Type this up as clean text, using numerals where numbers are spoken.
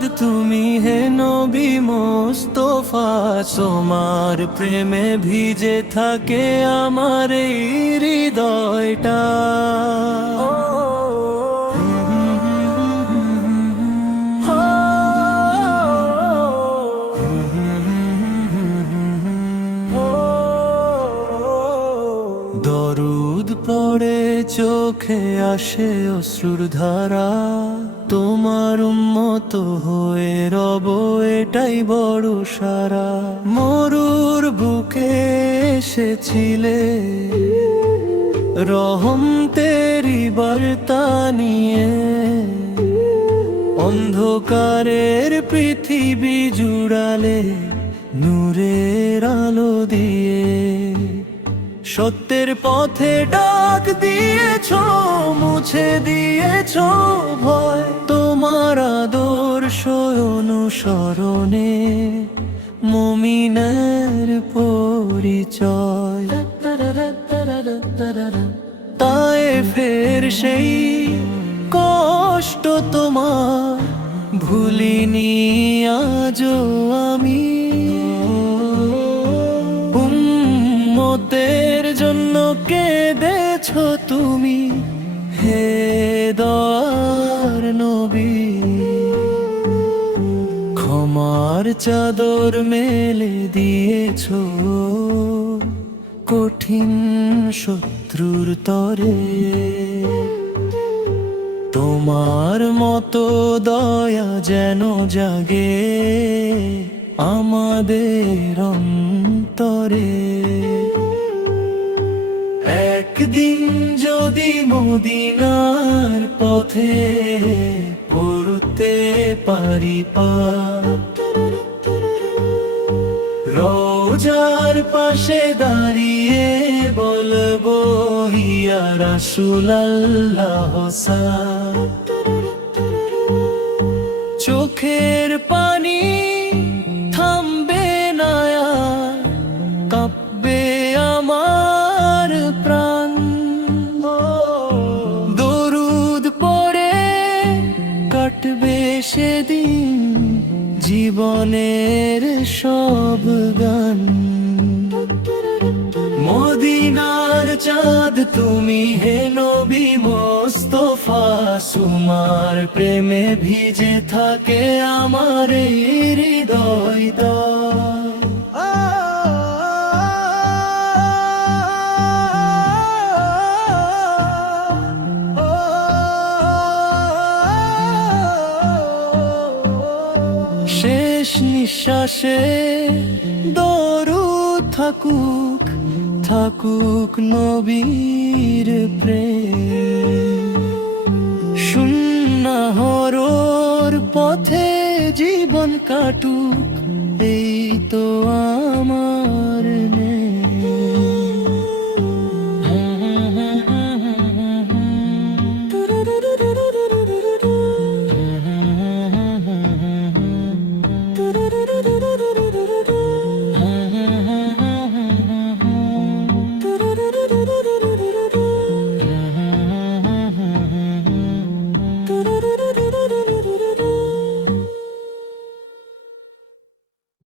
চাঁদ তুমি হে নবী মুস্তাফা, তোমার প্রেমে ভিজে থাকে আমার এই হৃদয়টা। দরুদ পড়ে চোখে আসে অশ্রুর ধারা, তোমার উম্মত হয়ে রব এটাই বড় সারা। মরুর বুকে এসেছিলে রহম তেরি বার্তা নিয়ে, অন্ধকারের পৃথিবী জুড়ালে নূরের আলো দিয়ে। সত্যের পথে ডাক দিয়েছো, মুছে দিয়েছো ভয়, তোমার আদর্শ অনুসরণে মুমিনের পরিচয়। তায়েফের সেই কষ্ট তোমার ভুলিনি আজও আমি, উম্মতের জন্য কেঁদেছো তুমি হে দয়ার নবী। ক্ষমার চাদর মেলে দিয়েছো কঠিন শত্রুর তরে, তোমার মতো দয়া যেন জাগে আমাদের অন্তরে। একদিন যদি মদিনার পথে পড়তে পারি পা, রোজার পাশে দাঁড়িয়ে বলবো ইয়া রাসূলুল্লাহ সা, চোখের পানি থামবে না আর, কাঁপবে আমার প্রাণ। দরুদ পড়ে কাটবে সেদিন জীবনের সব গান। মদিনার চাঁদ তুমি হে নবী মুস্তাফা, তোমার প্রেমে ভিজে থাকে আমার এই হৃদয়টা। শেষ নিঃশ্বাসে দরুদ থাকুক, থাকুক নবীর প্রেম। সুন্নাহর পথে জীবন কাটুক, এই তো আমার